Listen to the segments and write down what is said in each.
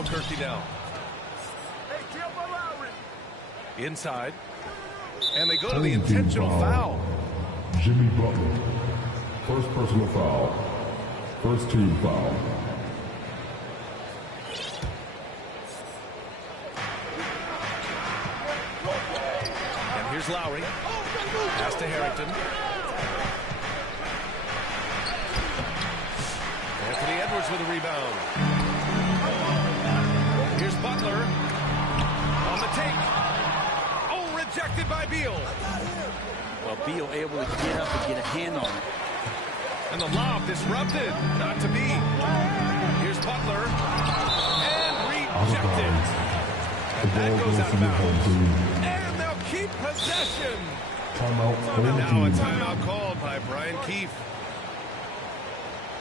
Albuquerque now. Inside. And they go to the intentional foul. Jimmy Butler. First personal foul. First team foul. And here's Lowry. Pass to Harrington. Anthony Edwards with a rebound. Here's Butler. On the take. Oh, rejected by Beal. Well, Beal able to get up and get a hand on it. And the lob disrupted. Not to be. Here's Butler. And rejected. And that goes out of bounds. And they'll keep possession. Timeout. And now a timeout called by Brian Keefe.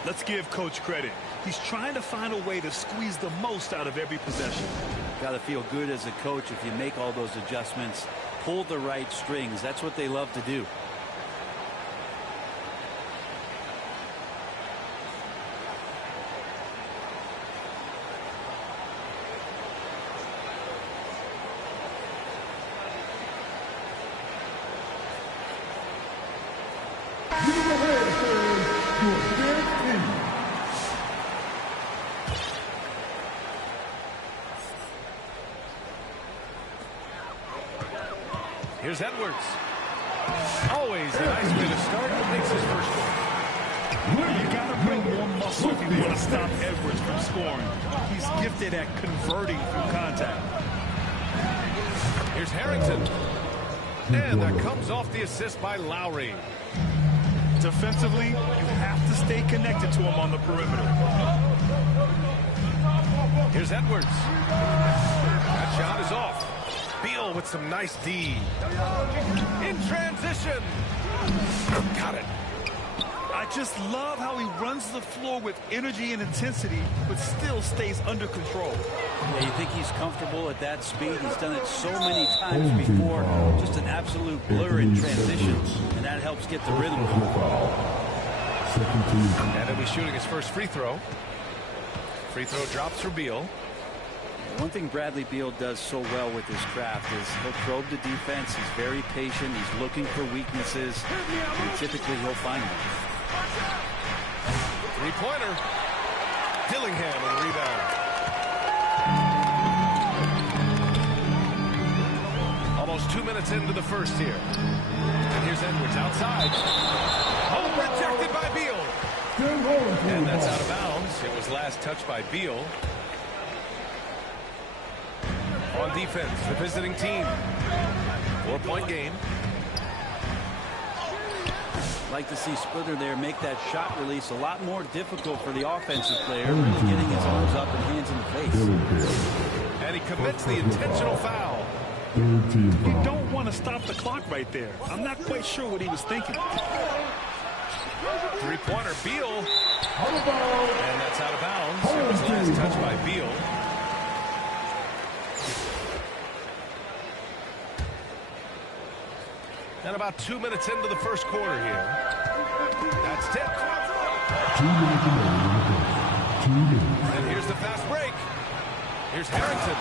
Let's give Coach credit. He's trying to find a way to squeeze the most out of every possession. Got to feel good as a coach if you make all those adjustments. Pull the right strings. That's what they love to do. Here's Edwards. Always a nice way to start. Makes his first one. You got to bring more muscle if you want to stop Edwards from scoring. He's gifted at converting through contact. Here's Harrington. And that comes off the assist by Lowry. Defensively, you have to stay connected to him on the perimeter. Here's Edwards. That shot is off. Beal with some nice D. In transition. Got it. I just love how he runs the floor with energy and intensity, but still stays under control. Yeah, you think he's comfortable at that speed? He's done it so many times before. Just an absolute blur in transition, and that helps get the rhythm. And he'll be shooting his first free throw. Free throw drops for Beal. One thing Bradley Beal does so well with his craft is he'll probe the defense. He's very patient. He's looking for weaknesses, and typically he'll find them. Three-pointer. Dillingham on the rebound. Almost 2 minutes into the first here. And here's Edwards outside. Oh, rejected by Beal. And that's out of bounds. It was last touched by Beal. On defense, the visiting team. 4-point game. Like to see Splitter there make that shot release a lot more difficult for the offensive player, really getting his arms up and hands in the face. And he commits the intentional foul. You don't want to stop the clock right there. I'm not quite sure what he was thinking. Three-pointer, Beal. And that's out of bounds. It was last touched by Beal. And about 2 minutes into the first quarter here. That's tipped. 2 minutes remaining in the first. 2 minutes. And here's the fast break. Here's Harrington.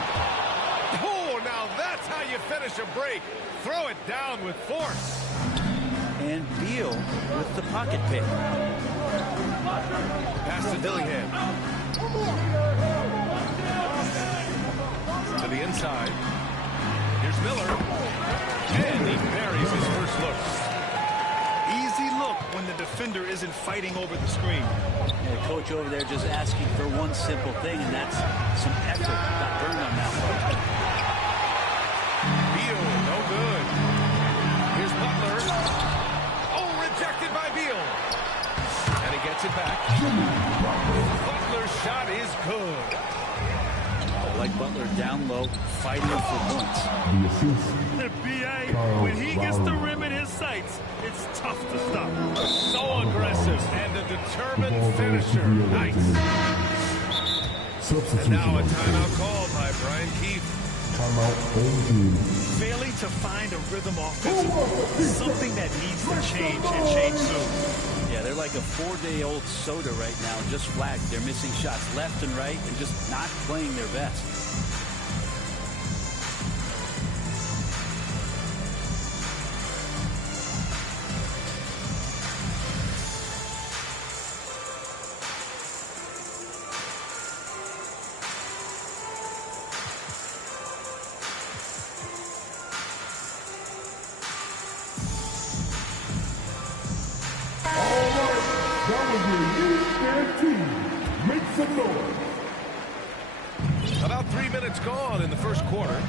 Oh, now that's how you finish a break. Throw it down with force. And Beal with the pocket pick. Pass to Dillingham. To the inside. Here's Miller. And he buries his first look. Easy look when the defender isn't fighting over the screen. And the coach over there just asking for one simple thing, and that's some effort. Got burned on that one. Beal, no good. Here's Butler. Oh, rejected by Beal. And he gets it back. Butler's shot is good. Like Butler down low, fighting for points. B.A., when he gets the rim in his sights, it's tough to stop. So aggressive and a determined finisher. Nice. And now a timeout called by Brian Keefe. Timeout, home team. Failing to find a rhythm offensively, something that needs to change and change soon. Yeah, they're like a 4-day-old soda right now, just flat. They're missing shots left and right and just not playing their best. That was your East Stand team. Make some noise. About 3 minutes gone in the first quarter.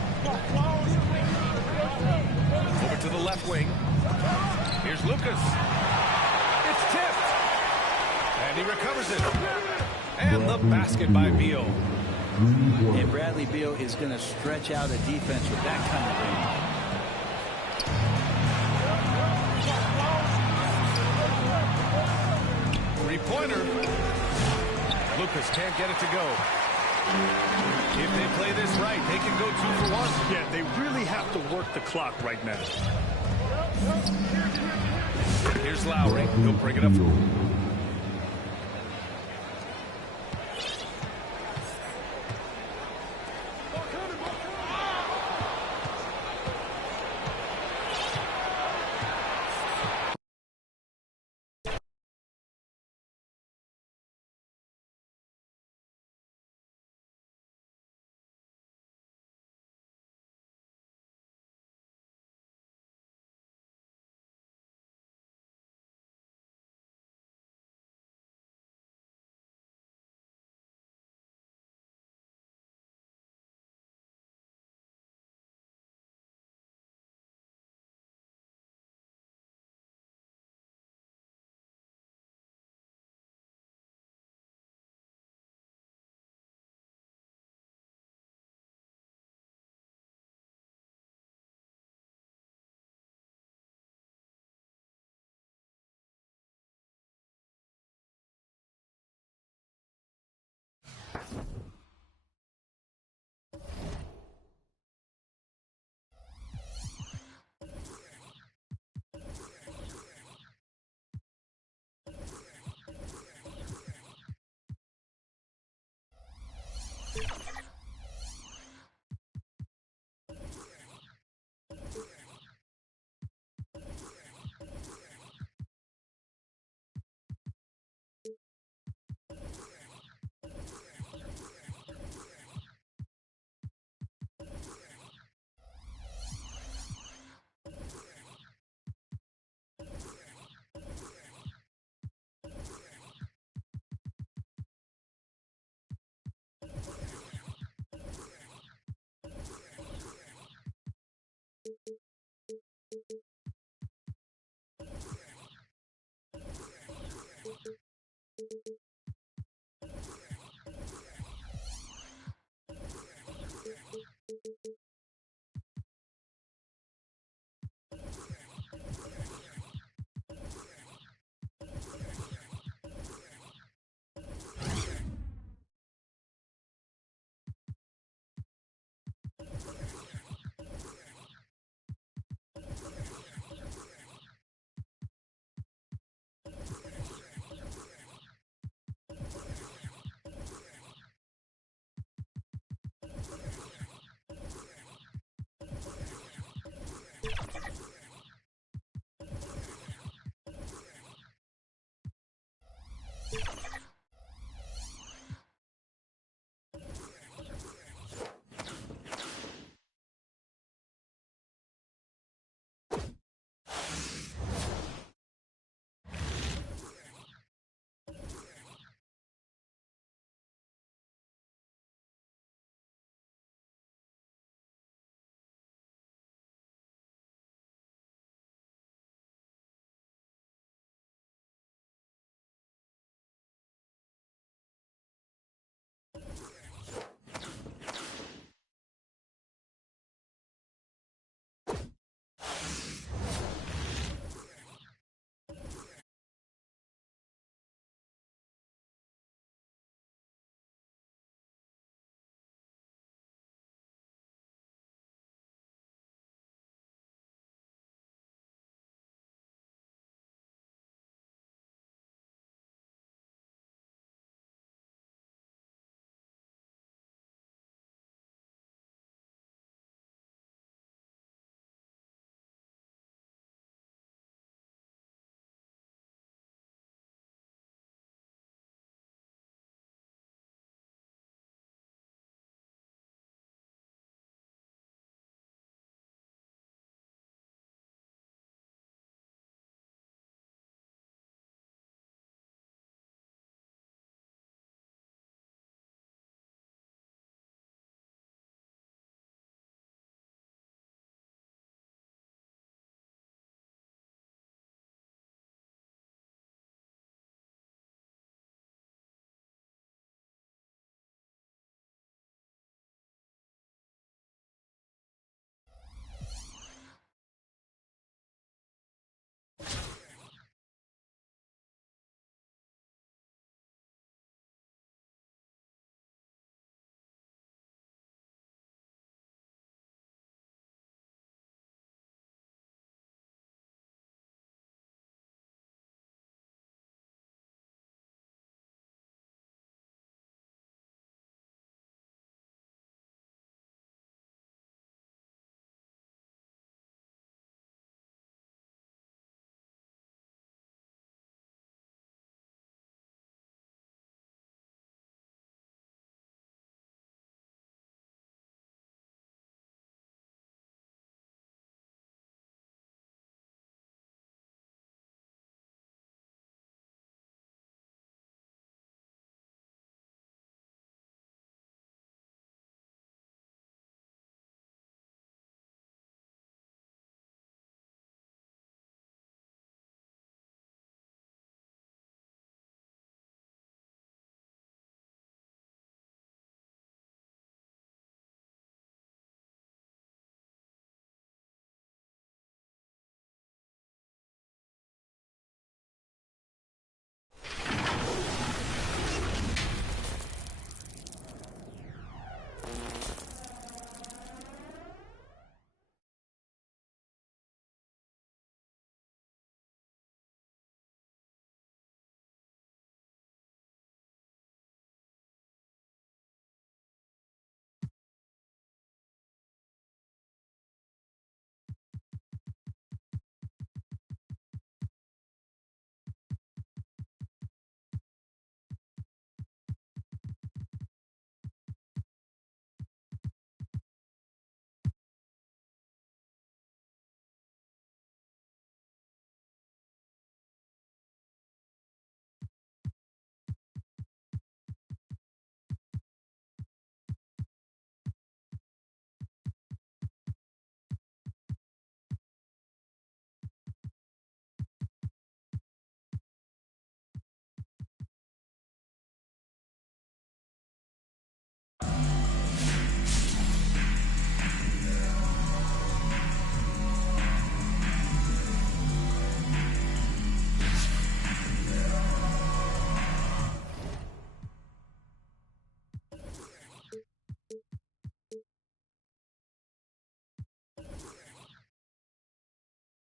Over to the left wing. Here's Lucas. It's tipped. And he recovers it. And the basket by Beal. And Bradley Beal is going to stretch out a defense with that kind of range. Three-pointer. Lucas can't get it to go. If they play this right, they can go 2 for 1. Yeah, they really have to work the clock right now. Here's Lowry. He'll bring it up.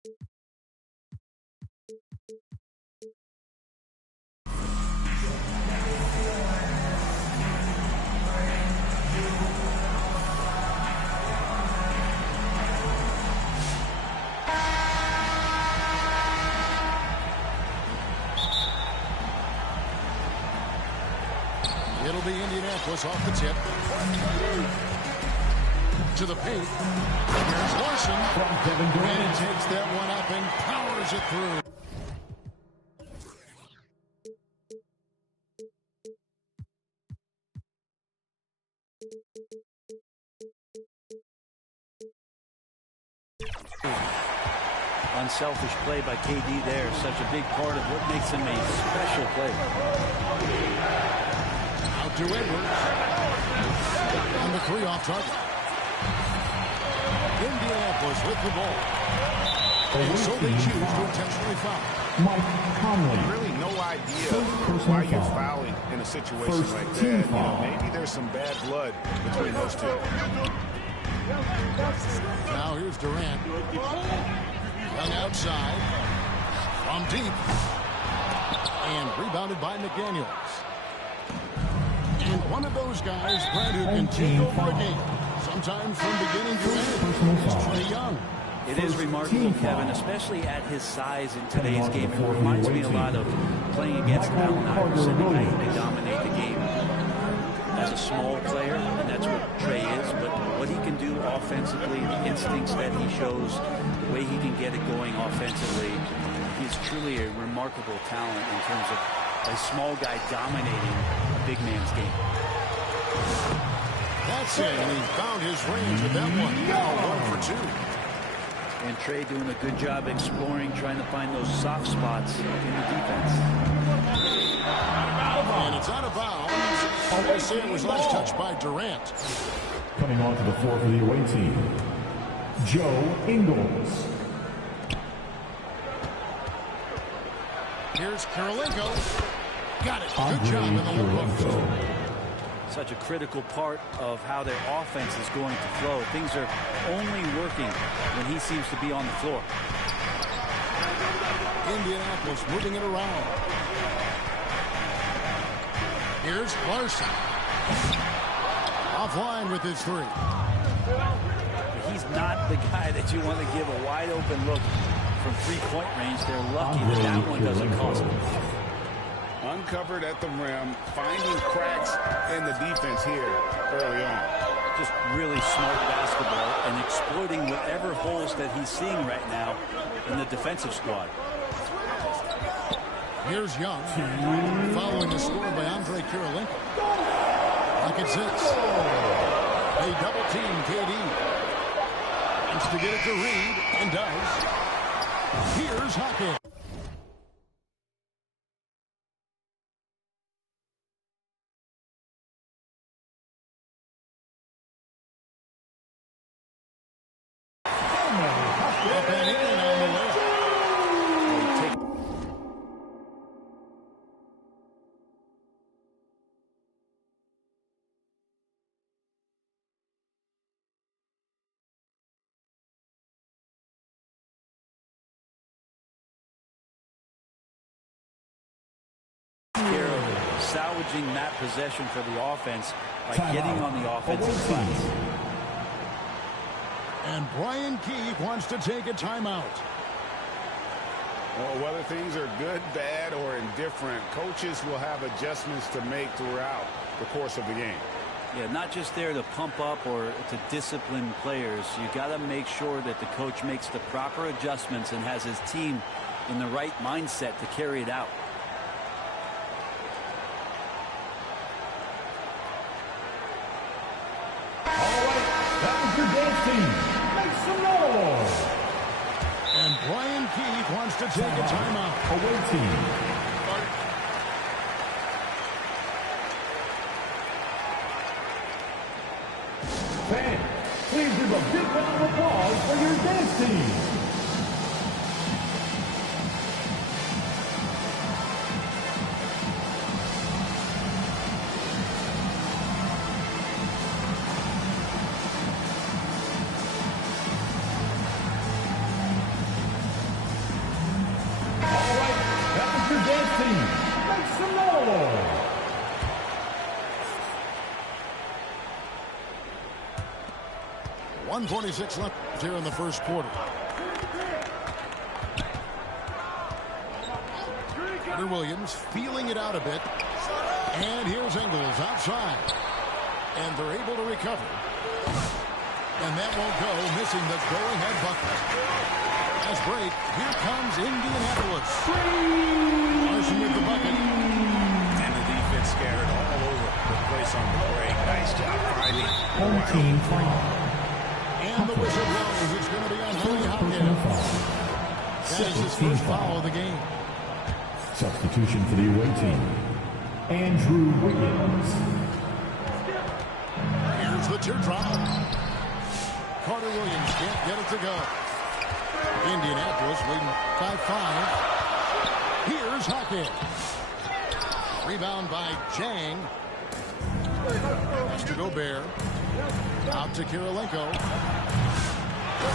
It'll be Indianapolis off the tip. To the paint. Here's Larson. And he takes that one up and powers it through. Unselfish play by KD there. Such a big part of what makes him a special player. Out to Edwards. And the three off target. Indianapolis with the ball. And so they choose to intentionally foul. Mike Conley. Really no idea why you're fouling in a situation like that. You know, maybe there's some bad blood between those two. Now here's Durant. Young outside. From deep. And rebounded by McDaniels. And one of those guys, Brad, who can take over a game. Sometimes from beginning to end. It's Trae Young. It is remarkable, Kevin, especially at his size in today's game. It reminds me a lot of playing against Allen Iverson and how he can dominate the game as a small player, and that's what Trae is. But what he can do offensively, the instincts that he shows, the way he can get it going offensively, he's truly a remarkable talent in terms of a small guy dominating a big man's game. That's it, and he found his range with that one. Now 1 for 2. And Trae doing a good job exploring, trying to find those soft spots in the defense. And it's out of bounds. They say it was last touched by Durant. Coming onto the floor for the away team, Joe Ingles. Here's Kirilenko. Got it. Good job in the low post. Such a critical part of how their offense is going to flow. Things are only working when he seems to be on the floor. Indianapolis moving it around. Here's Larson. Offline with his three. He's not the guy that you want to give a wide open look from three-point range. They're lucky that one doesn't cost them. Uncovered at the rim, finding cracks in the defense here early on. Just really smart basketball and exploiting whatever holes that he's seeing right now in the defensive squad. Here's Young, following the score by Andre Kirilenko. Rockets hits. They double team KD. Wants to get it to Reed, and does. Here's Hawkins. Salvaging that possession for the offense by getting on the offensive glass. And Brian Keith wants to take a timeout. Well, whether things are good, bad, or indifferent, coaches will have adjustments to make throughout the course of the game. Yeah, not just there to pump up or to discipline players. You got to make sure that the coach makes the proper adjustments and has his team in the right mindset to carry it out. And Brian Keith wants to take a timeout. Away team. Fans, please give a big round of applause for your dance team. foul. 1:46 left here in the first quarter. Carter Williams feeling it out a bit. And here's Ingles outside. And they're able to recover. And that won't go, missing the go-ahead bucket. As break, here comes Indianapolis. Larson with the bucket. And the defense scattered all over the place on the break. Nice job finding. Home team foul. And the whistle blows. It's going to be on Henry Hopkins. That is his first foul of the game. Substitution for the away team. Andrew Wiggins. Here's the teardrop. Carter Williams can't get it to go. Indianapolis leading by 5. Here's Hawkins. Rebound by Jang. Pass to Gobert. Out to Kirilenko.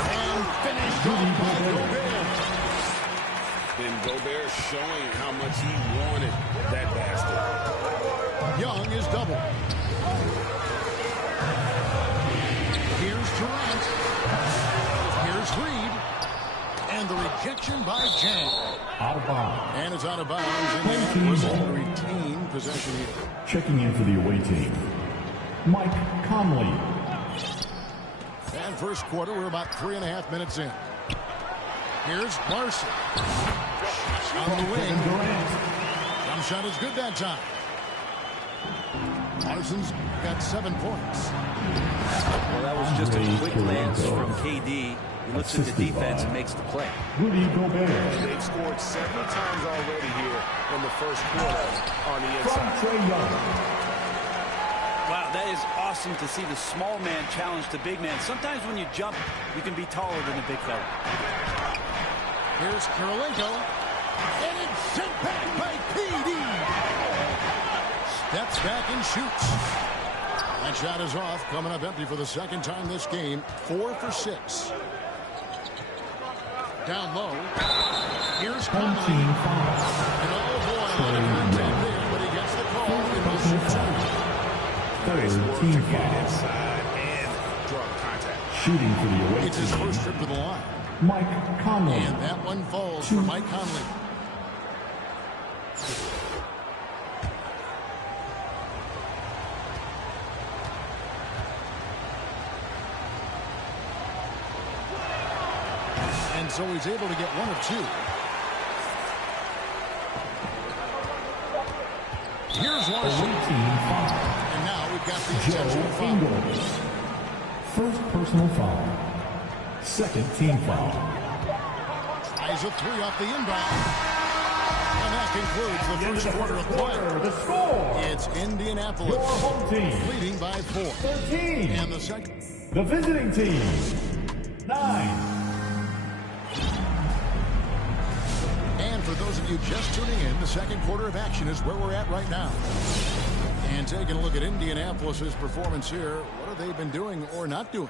And finished off by Gobert. And Gobert showing how much he wanted that basket. Young is double. Here's Durant. Here's Reed. And the rejection by Jang. Out of bounds. And it's out of bounds. Indianapolis will retain possession here. Checking in for the away team. Mike Conley. And first quarter, we're about 3.5 minutes in. Here's Larson. On the wing. Jump shot is good that time. Larson's got 7 points. Well, that was just a quick glance from KD. He looks at the defense and makes the play. Rudy Gobert. They've scored several times already here in the first quarter on the inside. Trae Young. Wow, that is awesome to see the small man challenge the big man. Sometimes when you jump, you can be taller than a big fella. Here's Kirilenko. And it's sent back by KD. Steps back and shoots. That shot is off, coming up empty for the second time this game. 4 for 6. Down low. Here's Home Conley. team foul. And oh boy, a lot of contact there, but he gets the call. It was Third team foul. Inside and drop contact. Shooting for the away It's his team. first trip to the line. Mike Conley. And that one falls for Mike Conley. And so he's able to get 1 of 2. Here's Larson. Away team foul. And now we've got the Joe intentional foul. Ingles. First personal foul. Second team foul. Tries a 3 off the inbound. And that concludes the first quarter of play. The score. It's Indianapolis Your home team. leading by 4. 13. And the second. The visiting team. 9. And for those of you just tuning in, the second quarter of action is where we're at right now. And taking a look at Indianapolis's performance here, what have they been doing or not doing?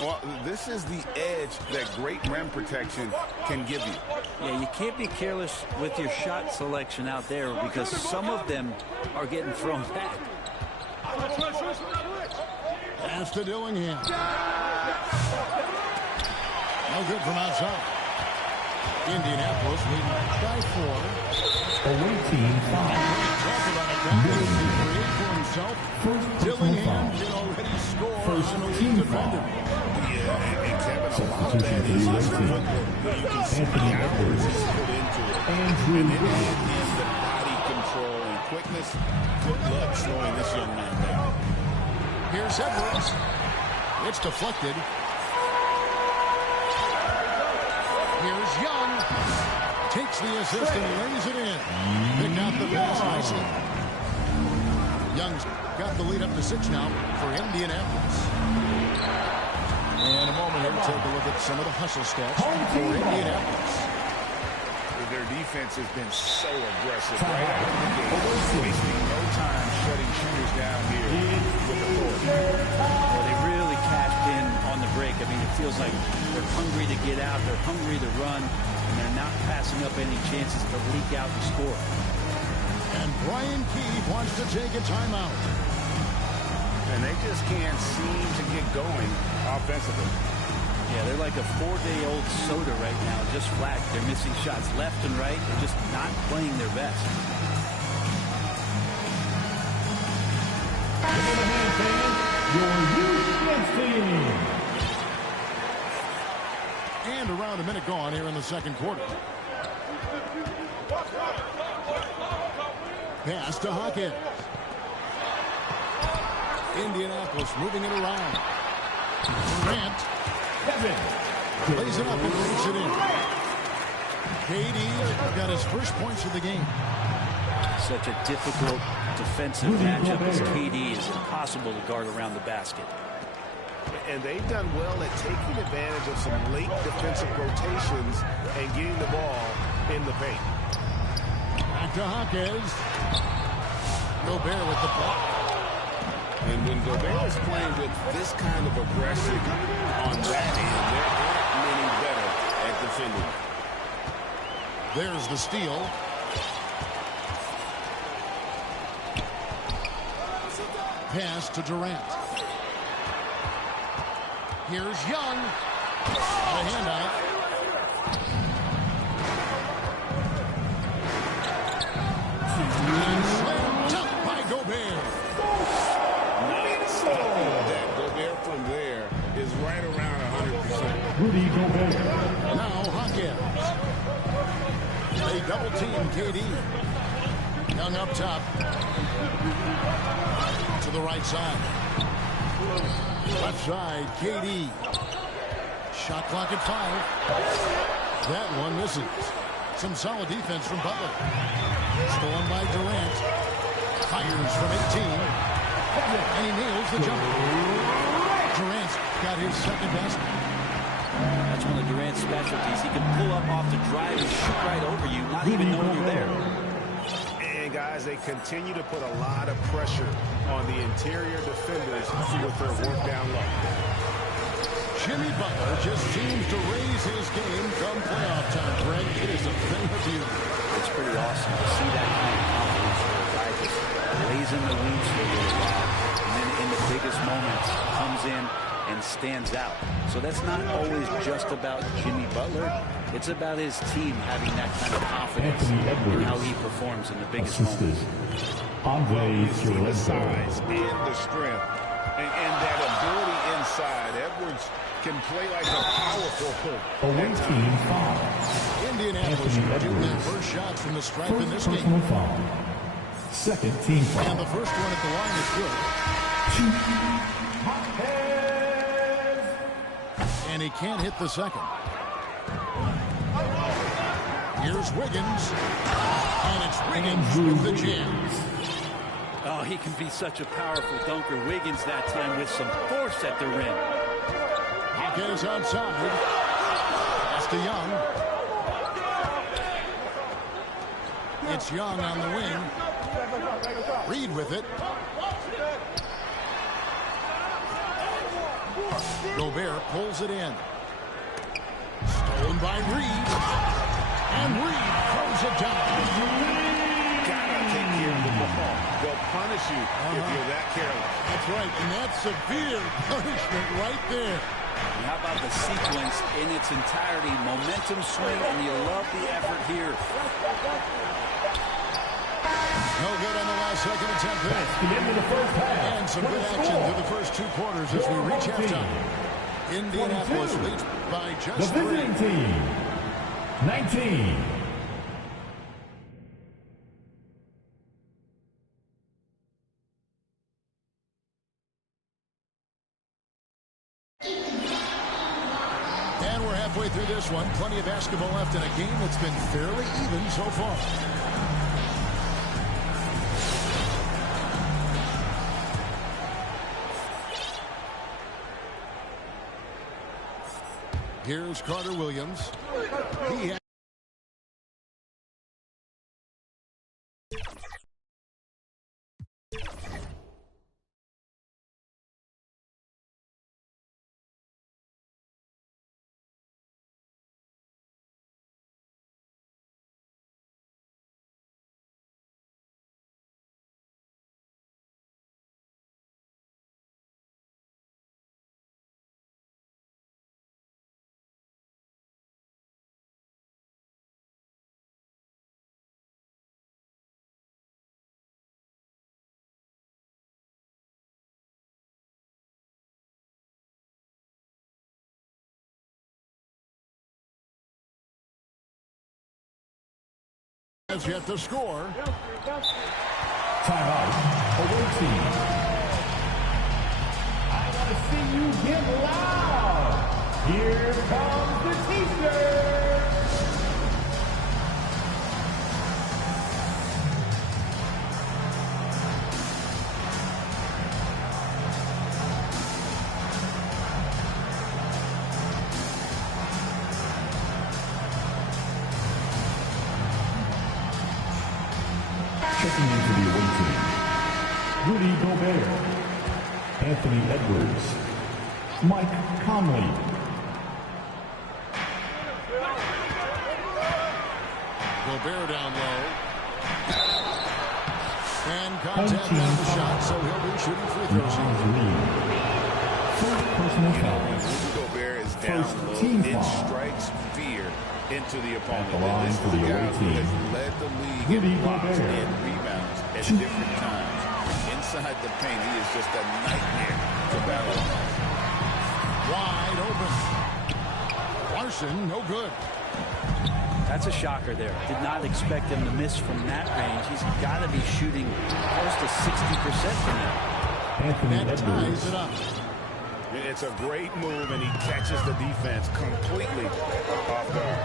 Well, this is the edge that great rim protection can give you. Yeah, you can't be careless with your shot selection out there because some of them are getting thrown back. Pass to Dillingham. No good from outside. Indianapolis leading by 4. Away team foul. Talk about a guy who can create for himself. First personal Dillingham foul. did already score First on the team lead foul. defender. Substitution for the away team. Anthony Edwards. Andrew Wiggins. The body control and quickness. Good luck slowing this young man down. Here's Edwards. It's deflected. Here's Young. Takes the assist and lays it in. Picked out the pass nicely. Young's got the lead up to 6 now for Indianapolis. In a moment here, take a look at some of the hustle stats for Indianapolis. Their defense has been so aggressive right out of the gate, wasting no time shutting shooters down here with authority. Well, they really cashed in on the break. I mean, it feels like they're hungry to get out, they're hungry to run, and they're not passing up any chances to leak out and score. And Brian Keefe wants to take a timeout. And they just can't seem to get going offensively. Yeah, they're like a 4-day-old soda right now, just flat. They're missing shots left and right. They're just not playing their best. And around a minute gone here in the second quarter. Pass to Hawkins. Indianapolis moving it around. Durant. Plays it up and brings it in. KD got his first points of the game. Such a difficult defensive matchup as KD is impossible to guard around the basket. And they've done well at taking advantage of some late defensive rotations and getting the ball in the paint. Back to Hawkins. Gobert with the block. And when Gobert is playing with this kind of aggression on that end, there aren't many better at defending. There's the steal. Pass to Durant. Here's Young. A handout. And slammed dunk by Gobert. Not stopping that. Gobert from there is right around 100%. Rudy Gobert. Now Hawkins. They double team KD. Young up top. To the right side. Left side, KD. Shot clock at 5. That one misses. Some solid defense from Butler. Stolen by Durant. Fires from 18. And he nails the jumper. Durant's got his second basket. That's one of Durant's specialties. He can pull up off the drive and shoot right over you, not even knowing you're there. And guys, they continue to put a lot of pressure on the interior defenders with their work down low. Jimmy Butler just seems to raise his game come playoff time, Greg. It is a thing of beauty. It's pretty awesome to see that kind of confidence where a guy just lays in the weeds for a little while, and then in the biggest moments comes in and stands out. So that's not always just about Jimmy Butler. It's about his team having that kind of confidence in how he performs in the biggest moments. Andre The size and the strength and that ability inside. Edwards can play like a powerful Away team foul. Indianapolis shooting their first shot from the stripe in this game. Personal foul. Second team foul. And the first one at the line is good. And he can't hit the second. Here's Wiggins. And it's Wiggins with the jam. Oh, he can be such a powerful dunker. Wiggins that time with some force at the rim. Hawkins outside. Pass to Young. It's Young on the wing. Reed with it. Gobert pulls it in. Stolen by Reed. And Reed throws it down. Gotta take care of the ball. They'll punish you if you're that careless. That's right, and that's severe punishment right there. And how about the sequence in its entirety? Momentum swing, and you love the effort here. No good on the last second attempt there. The end of the first half. And some good action through the first 2 quarters as we reach halftime. Indianapolis leads by The just 3. visiting team, 19. And we're halfway through this one. Plenty of basketball left in a game that's been fairly even so far. Here's Carter Williams. He has yet to score. Timeout. Away team. I want to see you get loud. Here comes the Teamsters. Checking into the away team, Rudy Gobert, Anthony Edwards, Mike Conley. Gobert down low. And contact on the shot, so he'll be shooting free throws here. First personal foul. Rudy Gobert is down First low. team It foul. strikes fear into the opponent. the line This for is the a guy away who team. has led the league Rudy in blocks Gobert. and rebounds at different times. Inside the paint, he is just a nightmare to battle. Wide open. Larson, no good. That's a shocker there. Did not expect him to miss from that range. He's got to be shooting close to 60% from that. Anthony And ties Edwards. it up. It's a great move, and he catches the defense completely off guard.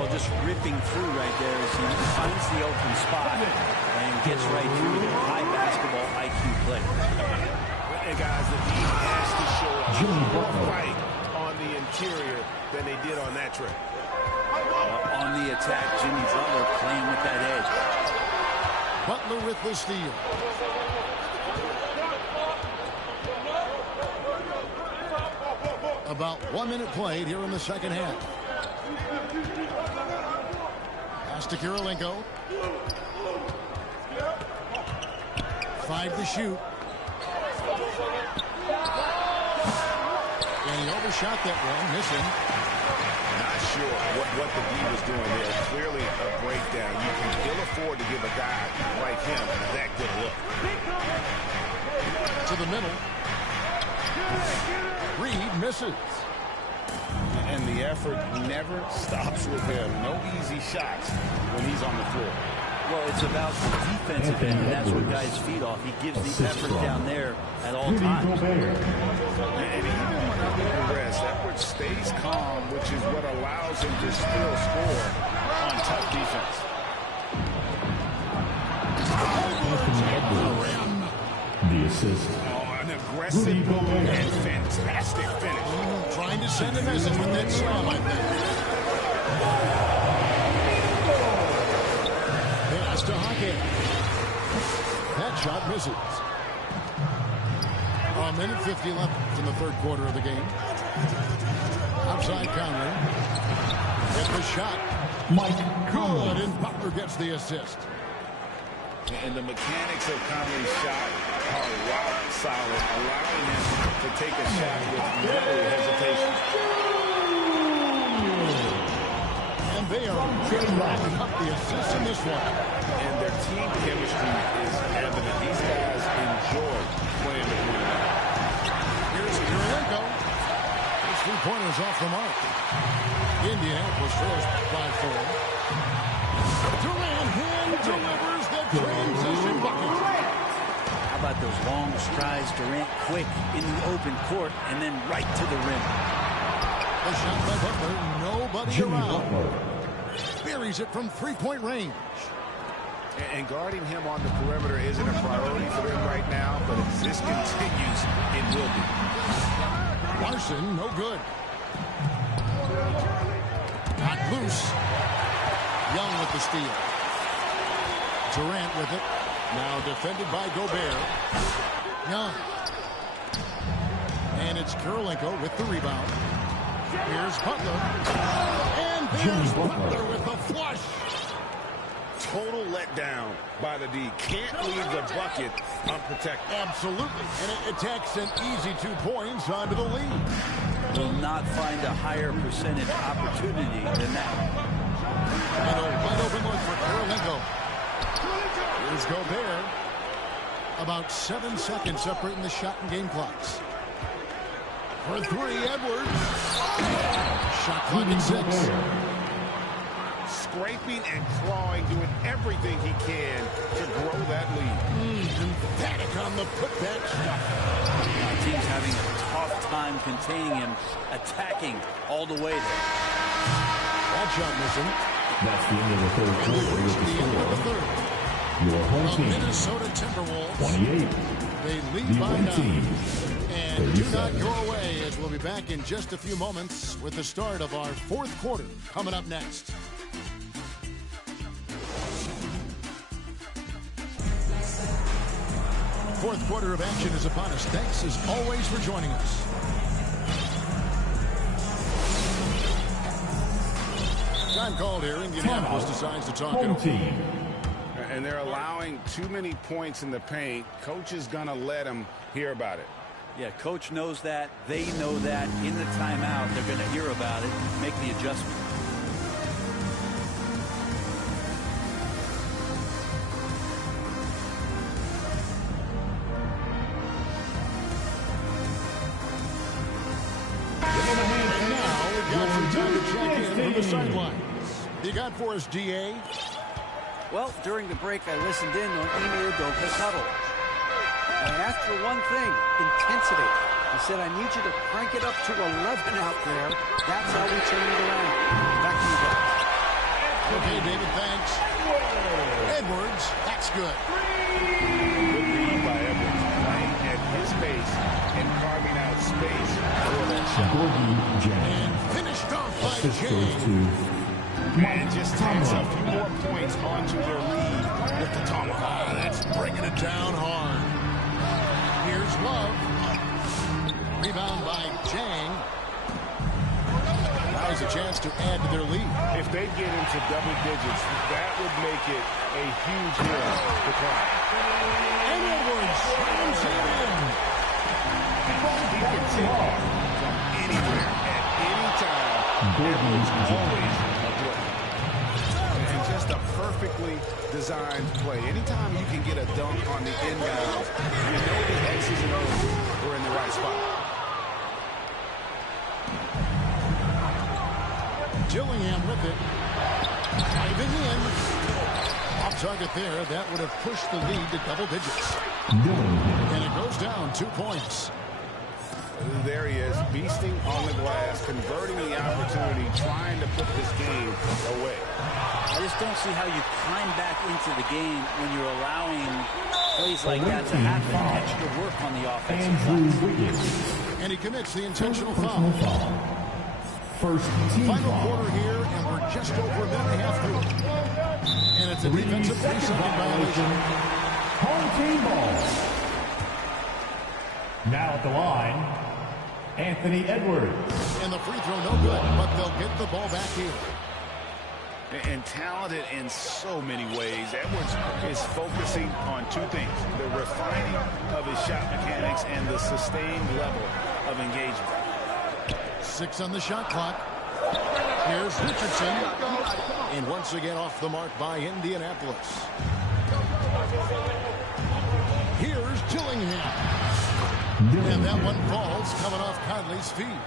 Well, just ripping through right there as he finds the open spot and gets right through the high basketball IQ play. And guys, the team has to show a Jimmy little more Butler. fight on the interior than they did on that trip. On the attack, Jimmy Butler playing with that edge. Butler with the steal. About 1 minute played here in the second half. Pass to Kirilenko. 5 to shoot. And he overshot that one, missing. Not sure what the D was doing there. Clearly a breakdown. You can ill afford to give a guy like him that good look. To the middle. Reed misses. And the effort never stops with him. No easy shots when he's on the floor. Well, it's about the defensive end, and that's what guys feed off. He gives the effort down there at all Rudy times. Gobert. And even when under duress, Edwards stays calm, which is what allows him to still score on tough defense. Anthony Edwards. The assist. Oh, an aggressive Rudy move Gobert. and fantastic finish. Trying to send a message with that slam, I think. Pass to Hockey. That shot misses. 1:50 left in the third quarter of the game. Outside Conley. Get the shot. Mike Good, Conley. and Butler gets the assist. And the mechanics of Conley's shot are rock solid, allowing him to take a shot with no hesitation. And they are racking up the assists in this one. And their team chemistry is evident. These guys enjoy playing with one another. Here's Kirilenko. His three-pointers off the mark. Indianapolis trails by 4. Durant hand delivers the transition bucket. How about those long strides, Durant quick in the open court, and then right to the rim. The shot by Butler, nobody Jimmy around. Butler. Buries it from three-point range. And guarding him on the perimeter isn't a priority for them right now, but if this continues, it will be. Larson, no good. Not loose. Young with the steal. Durant with it. Now defended by Gobert. Young. And it's Kirilenko with the rebound. Here's Butler. And there's Butler with the flush. Total letdown by the D. Can't leave the bucket unprotected. Absolutely. And it takes an easy 2 points onto the lead. Will not find a higher percentage opportunity than that. And a wide open look for Kirilenko. Here's Gobert. About 7 seconds separating the shot and game clocks. For 3, Edwards. Shot clock at 6. scraping and clawing, doing everything he can to grow that lead. Emphatic on the putback stuff. Team's having a tough time containing him, attacking all the way there. That shot missing. That's the end of the third quarter with the The end of the score. third. Your home The team, Minnesota Timberwolves. 28. They lead The by away 9. team, And do not 37. go away, as we'll be back in just a few moments with the start of our fourth quarter coming up next. Fourth quarter of action is upon us. Thanks as always for joining us. Time called here. Indianapolis decides to talk it Home over. team. And they're allowing too many points in the paint. Coach is going to let them hear about it. Yeah, coach knows that. They know that. In the timeout, they're going to hear about it, make the adjustment. And now we've got some time to check in from the sidelines. You got for us, DA? Well, during the break, I listened in on Ime Udoka's huddle. And I asked for one thing, intensity. He said, I need you to crank it up to 11 out there. That's how we turn it around. Back to you guys. Okay, David, thanks. Edwards, that's good. Good read by Edwards, playing at his pace and carving out space for that shot. Gorgie Jang. And finished off by Assist goes Jay. to And just takes a few more points onto their lead with the tomahawk. That's bringing it down hard. Here's Love. Rebound by Jang. Now is a chance to add to their lead. If they get into double digits, that would make it a huge hill to climb. And Edwards slams it in. He can take off from anywhere at any time. Gorgie Always Jang. a threat. And just a perfectly designed play. Anytime you can get a dunk on the inbound, you know the X's and O's were in the right spot. Gillingham with it. Driving in. Off target there. That would have pushed the lead to double digits. Dillingham. And it goes down 2 points. There he is, beasting on the glass, converting the opportunity, trying to put this game away. I just don't see how you climb back into the game when you're allowing plays like that to happen. Extra work on the offensive Andrew side. Wiggins. And he commits the intentional Personal foul. foul. First team Final foul. quarter here, and we're just over a minute and a half through. And it's a defensive 3-second violation. Home team ball. Now at the line, Anthony Edwards. And the free throw no good, but they'll get the ball back here. And talented in so many ways. Edwards is focusing on two things: the refining of his shot mechanics and the sustained level of engagement. 6 on the shot clock. Here's Richardson. And once again off the mark by Indianapolis. Here's Gillingham. And that one falls coming off Conley's feet.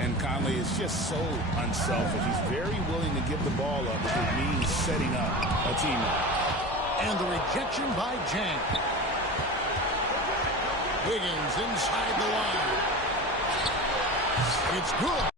And Conley is just so unselfish. He's very willing to give the ball up if it means setting up a teammate. And the rejection by Jang. Wiggins inside the line. It's good.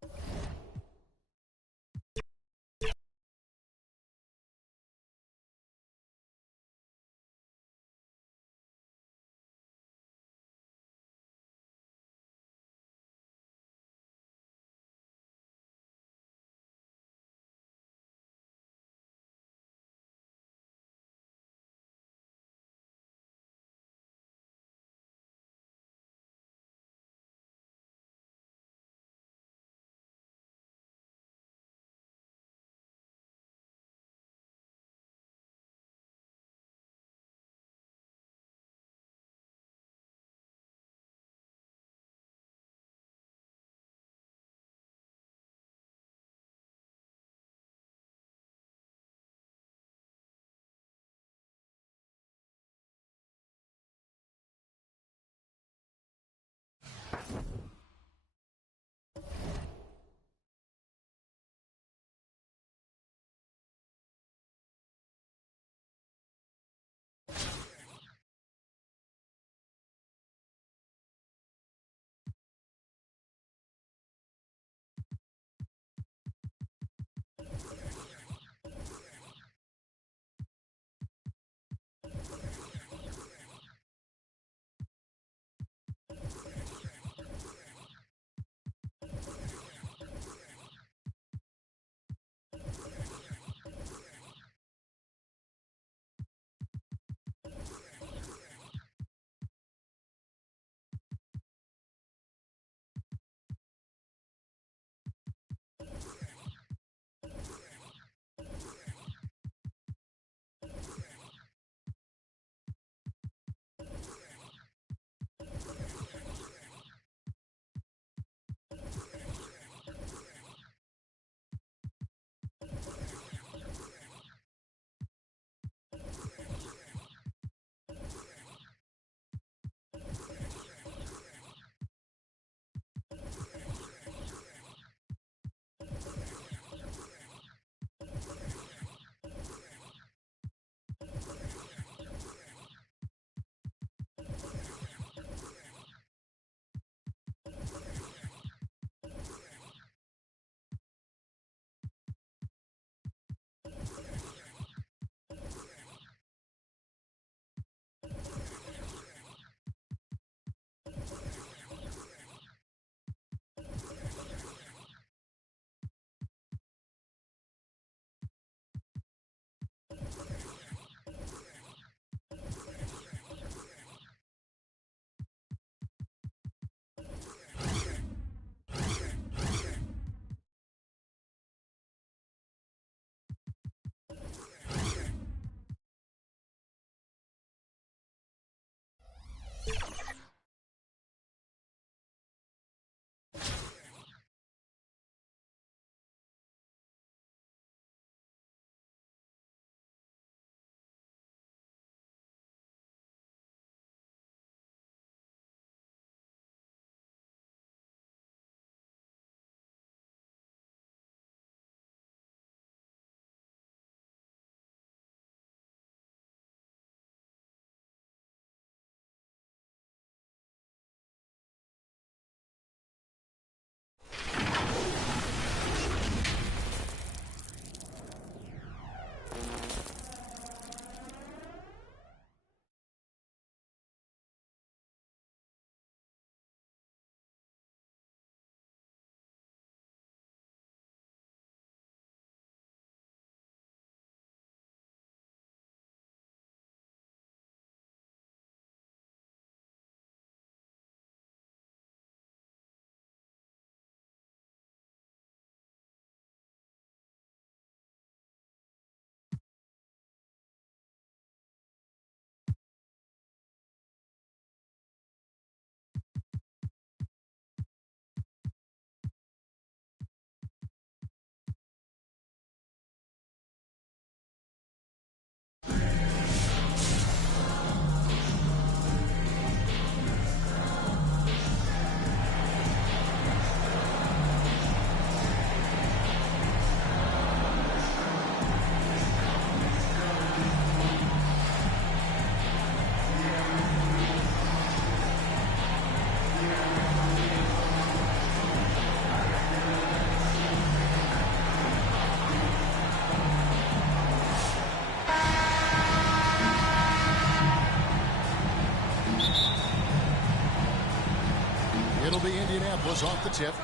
was off the tip.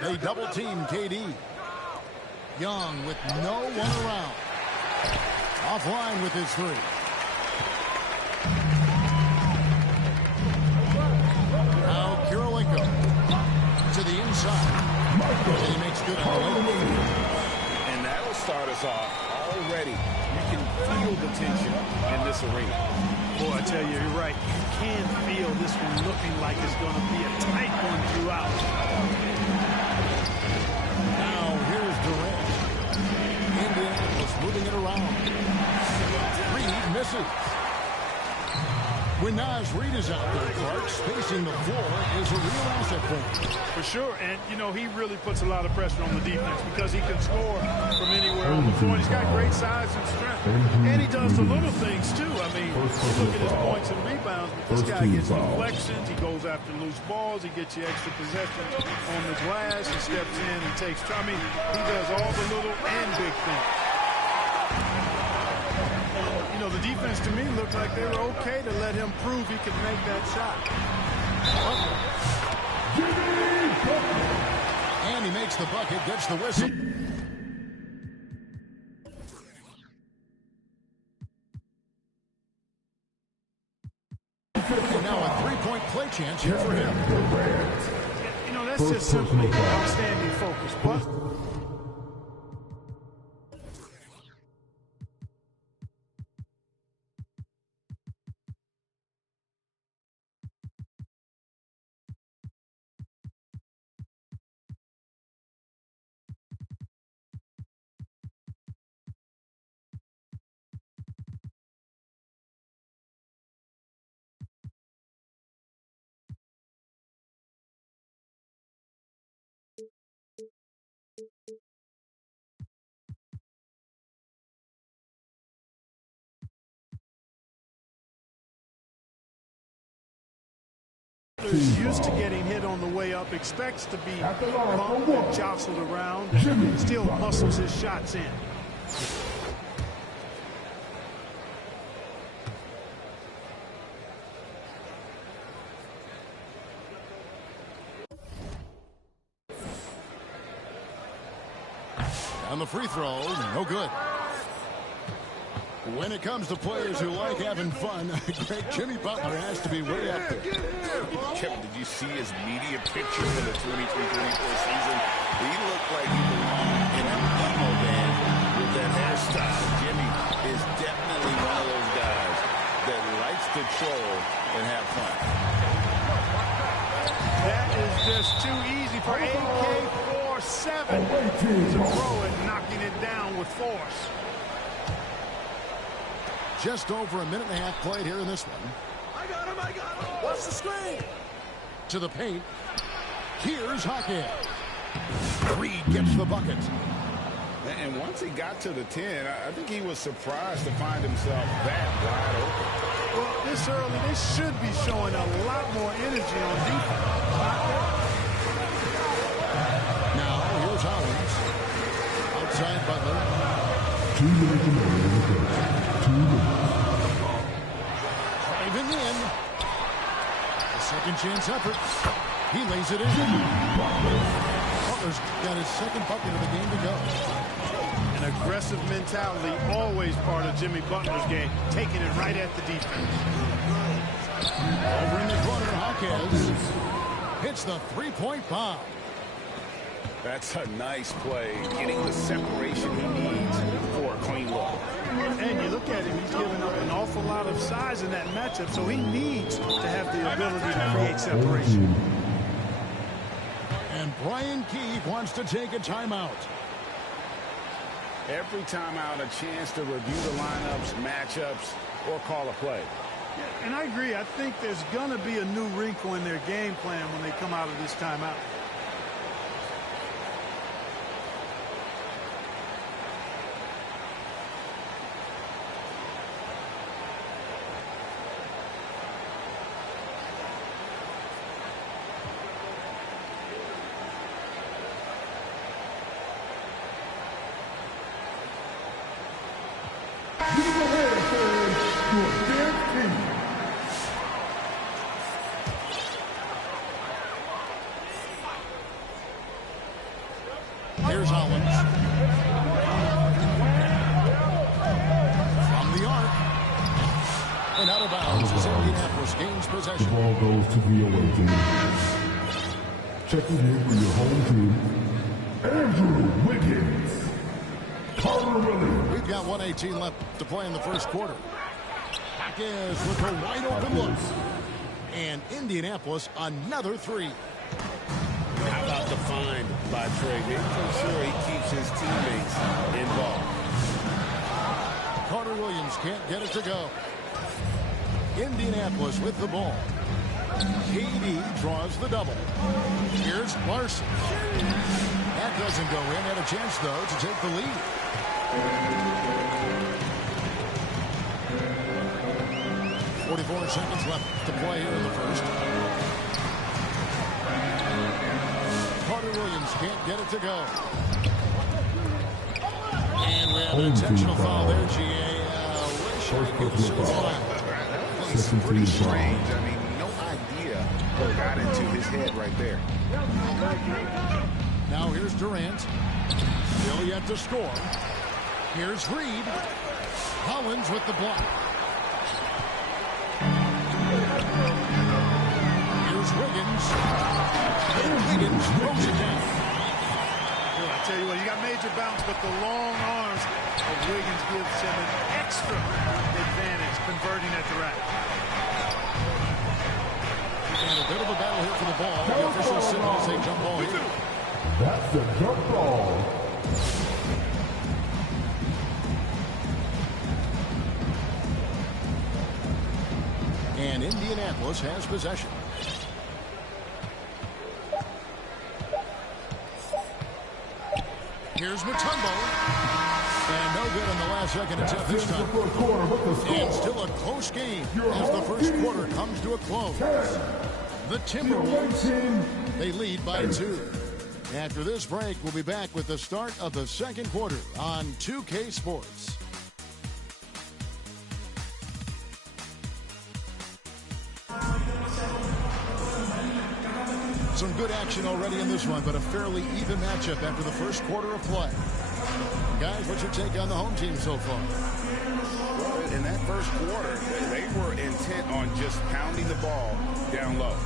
They double team KD. Young with no one around. Offline with his three. Now Kirilenko to the inside. And he makes good on the way. And that'll start us off already. You can feel the tension in this arena. Boy, I tell you, you're right. You can feel this one looking like it's going to be a tight one throughout. Now here's Durant. Indianapolis moving it around. Reed misses. When Naz Reid is out there, Clark, spacing the floor is a real asset for him. For sure, and, you know, he really puts a lot of pressure on the defense because he can score from anywhere on the floor. He's got great size and strength, and he does the little things, too. I mean, you look at his points and rebounds, but this guy gets deflections. He goes after loose balls. He gets you extra possessions on the glass. He steps in and takes. I mean, he does all the little and big things. You know, the defense to me looked like they were okay to let him prove he could make that shot. And he makes the bucket, gets the whistle. And now a three-point play chance here for him. You know, that's just simply outstanding focus. But is used to getting hit on the way up, expects to be bumped and jostled around, and still muscles his shots in. On the free throw, no good. When it comes to players who like having fun, great Jimmy Butler has to be way up there. Kevin, did you see his media picture for the 23-24 season? He looked like he belonged in an emo band with that hairstyle. Jimmy is definitely one of those guys that likes to troll and have fun. That is just too easy for AK-47 to throw it, knocking it down with force. Just over a minute and a half played here in this one. I got him, I got him. What's the screen? To the paint. Here's Hackett. Reed gets the bucket. And once he got to the 10, I think he was surprised to find himself that wide open. Well, this early, they should be showing a lot more energy on defense. Now, here's Hollins. Outside Butler. 2 minutes remaining in the game. 2 minutes. Driving in. A second chance effort. He lays it in. Butler's got his second bucket of the game to go. An aggressive mentality, always part of Jimmy Butler's game, taking it right at the defense. Over in the corner, Hawkins hits the three-point bomb. That's a nice play, getting the separation he needs for a clean look. And you look at him, he's giving up an awful lot of size in that matchup, so he needs to have the ability to create separation. And Brian Keefe wants to take a timeout. Every timeout, a chance to review the lineups, matchups, or call a play. Yeah, and I agree. I think there's going to be a new wrinkle in their game plan when they come out of this timeout. Hollins. From the arc. And out of bounds as Indianapolis gains possession. The ball goes to the away team. Checking in for your home team, Andrew Wiggins. Carter Williams. We've got 1:18 left to play in the first quarter. Jaquez with a wide open look. And Indianapolis another three. How about the find by Trey? Making sure he keeps his teammates involved. Carter Williams can't get it to go. Indianapolis with the ball. KD draws the double. Here's Larson. That doesn't go in. Had a chance, though, to take the lead. .44 seconds left to play here in the first. Carter Williams can't get it to go. And we have an intentional foul there, GA. First personal foul. It's pretty strange. I mean, no idea what got into his head right there. Now here's Durant. Still yet to score. Here's Reed. Hollins with the block. Here's Wiggins. And Wiggins throws it down. Well, I tell you what, he got major bounce, but the long arms of Wiggins gives him an extra advantage converting at the rack. And a bit of a battle here for the ball. The officials sit and say jump ball here. That's the jump ball. And Indianapolis has possession. Here's Mutombo. And no good in the last second attempt this time. And still a close game as the first quarter comes to a close. The Timberwolves, they lead by 2. After this break, we'll be back with the start of the second quarter on 2K Sports. Some good action already in this one, but a fairly even matchup after the first quarter of play. Guys, what's your take on the home team so far? Well, in that first quarter, they were intent on just pounding the ball down low.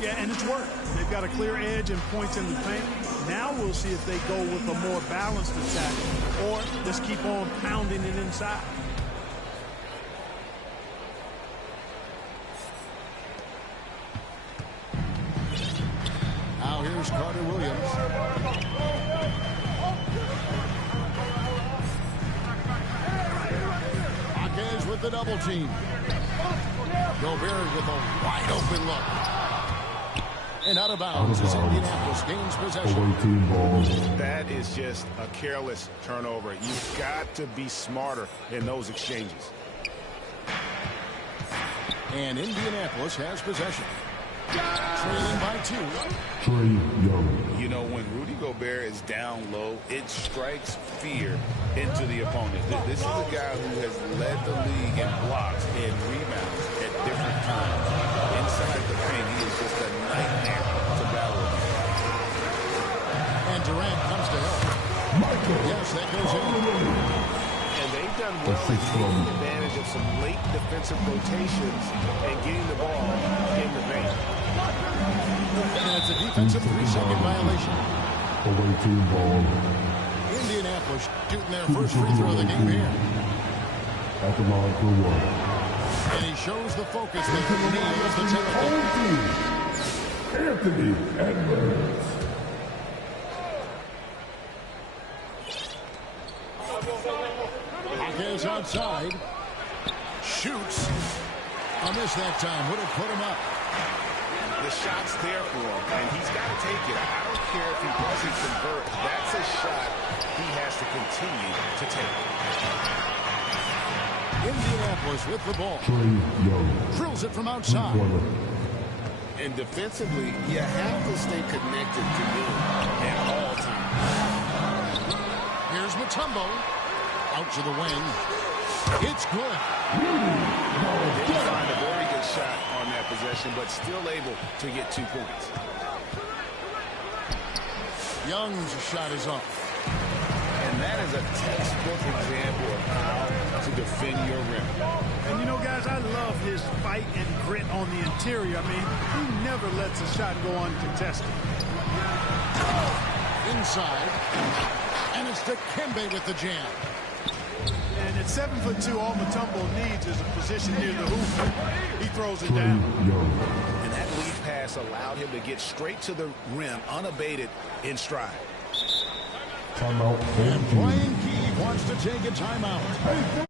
Yeah, and it's worked. They've got a clear edge and points in the paint. Now we'll see if they go with a more balanced attack or just keep on pounding it inside. Now here's Carter Williams. Jaquez with the double team. Gobert with a wide open look. And out of bounds as Indianapolis gains possession. That is just a careless turnover. You've got to be smarter in those exchanges. And Indianapolis has possession. Trailing by 2. Trae Young. You know, when Rudy Gobert is down low, it strikes fear into the opponent. This is a guy who has led the league in blocks and rebounds at different times. Inside the paint, he is just a nightmare to battle with. And Durant comes to help. Yes, that goes in. And they've done well in taking advantage of some late defensive rotations and getting the ball in the paint. And it's a defensive 3-second violation. Away team ball. Indianapolis shooting their first free throw of the game here. At the line for 1. And he shows the focus that he needs to take it. Anthony Edwards. Jaquez outside. Shoots. A miss that time. Would have put him up. The shot's there for him, and he's got to take it. I don't care if he doesn't convert. That's a shot he has to continue to take. Indianapolis with the ball. Trae Young. Drills it from outside. And defensively, you have to stay connected to him at all times. Here's Mutombo. Out to the wing. It's good. Didn't find a very good shot on that possession, but still able to get 2 points. Young's shot is up. And that is a textbook example of how to defend your rim. And, you know, guys, I love his fight and grit on the interior. I mean, he never lets a shot go uncontested. Inside. And it's Dikembe with the jam. And at 7'2", all Mutombo needs is a position near the hoop. He throws it down. And that lead pass allowed him to get straight to the rim unabated in stride. Timeout. And Brian Key wants to take a timeout.